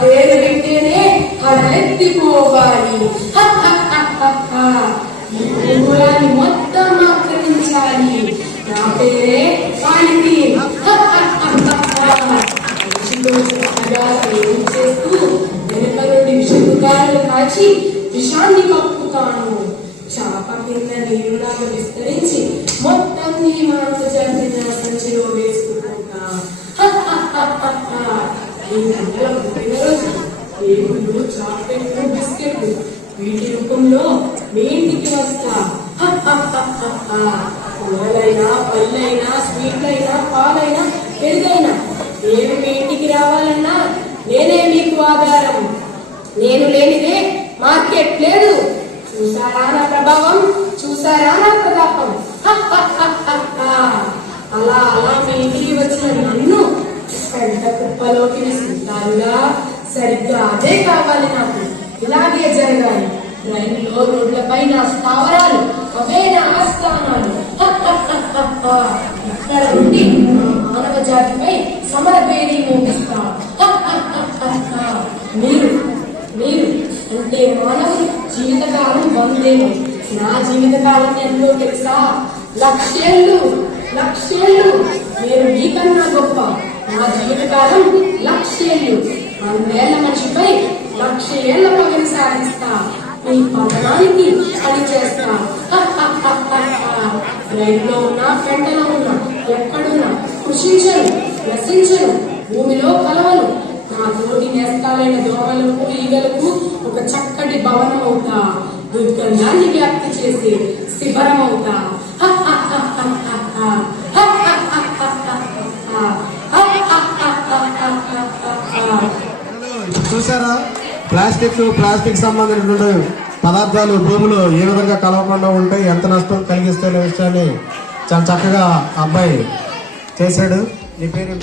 పేరు వింటేనే కడలెత్తిపోవాలి. ఈ భూగోళాన్ని మొత్తం ఆక్రమించాలి. నా పేరే పాలిథీన్. చేస్తూ వెనుక నుండి విషపుగాలు కాచి విషాన్ని కప్పుతాను. చాప కింద నీరులాగా విస్తరించి మొత్తం ఈ మానవ జాతిని సంచిలో వేసుకుంటా. ఈ గంటల పుట్టినరోజు కేకులు, చాక్లెట్లు, బిస్కెట్లు వీటి రూపంలో మీ ఇంటికి వస్తా. కూరలైనా, పళ్ళైనా, స్వీట్లైనా, పాలైనా, పెరుగైనా ఏమి మీ ఇంటికి రావాలన్నా నేనే మీకు ఆధారం. నేను లేనిదే మార్కెట్ లేదు. చూసారా నా ప్రభావం, చూసారా నా ప్రతాపం. అలా అలా మీ ఇంటికి వచ్చిన నన్ను పెద్ద కుప్పలోకి విసురుతారుగా. సరిగ్గా అదే కావాలి నాకు. ఇలాగే జరగాలి. రైలులో, రోడ్లపై నా స్థావరాలు, అవే నా ఆస్థానాలు. ఇక్కడ నుండి మానవ జాతిపై సమర భేరీ మోగిస్తా. మీరు మీరు అంటే మానవులు జీవితకాలం 100 ఏళ్ళు. నా జీవితకాలం ఎంతో తెలుసా? 1,00,000 ఏళ్ళు. 1,00,000 ఏళ్ళు. నేను మీకన్నా గొప్ప. నా జీవితకాలం 1,00,000 ఏళ్ళు. 100 ఏళ్ల మనిషిపై 1,00,000 ఏళ్ల పగని సాధిస్తా. మీ పతనానికి పని చేస్తా. రైల్లో ఉన్నా, పెంటలో ఉన్నా, ఎక్కడున్నా కృషించను, నశించను, భూమిలో కలవను. నా తోటి నేస్తాలైన దోమలకు, ఈగలకు ఒక చక్కటి భవనం అవుతా. దుర్గంధాన్ని వ్యాప్తి చేసి శిబరం అవుతా. చూసారా, ప్లాస్టిక్ సంబంధించిన పదార్థాలు భూమిలో ఏ విధంగా కలవకుండా ఉంటాయి, ఎంత నష్టం కలిగిస్తే విషయాన్ని చాలా చక్కగా అబ్బాయి చేశాడు. నీ పేరు